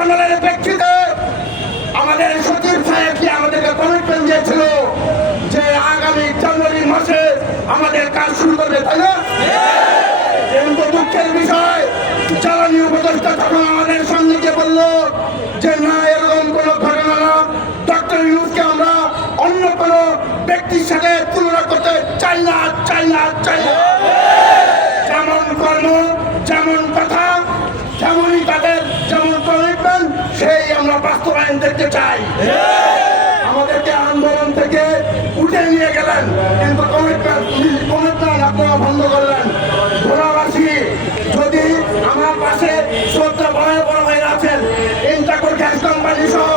প্যানেলের প্রেক্ষিতে আমাদের সচিব সাহেব কি আমাদেরকে কমিটমেন্ট দিয়েছিল যে আগামী জানুয়ারি মাসে আমাদের কাজ শুরু করবে তাই না? কিন্তু দুঃখের বিষয় জ্বালানি উপদেষ্টা তখন আমাদের সামনে গিয়ে বলল যে না এরকম কোনো ঘটনা না। ডক্টর ইউনুসকে আমরা অন্য কোনো ব্যক্তির সাথে তুলনা করতে চাই না চাই না চাই না। যেমন কর্ম যেমন কথা তেমনই তাদের বাস্তবায়ন দেখতে চাই। আমাদেরকে আন্দোলন থেকে উঠে নিয়ে গেলেন, কিন্তু আপনারা বন্ধ করলেন। ভোলাবাসী, যদি আমার পাশে শ্রদ্ধা বড় বড় ভাইরা আছেন, ইন্টারকোর গ্যাস কোম্পানি সহ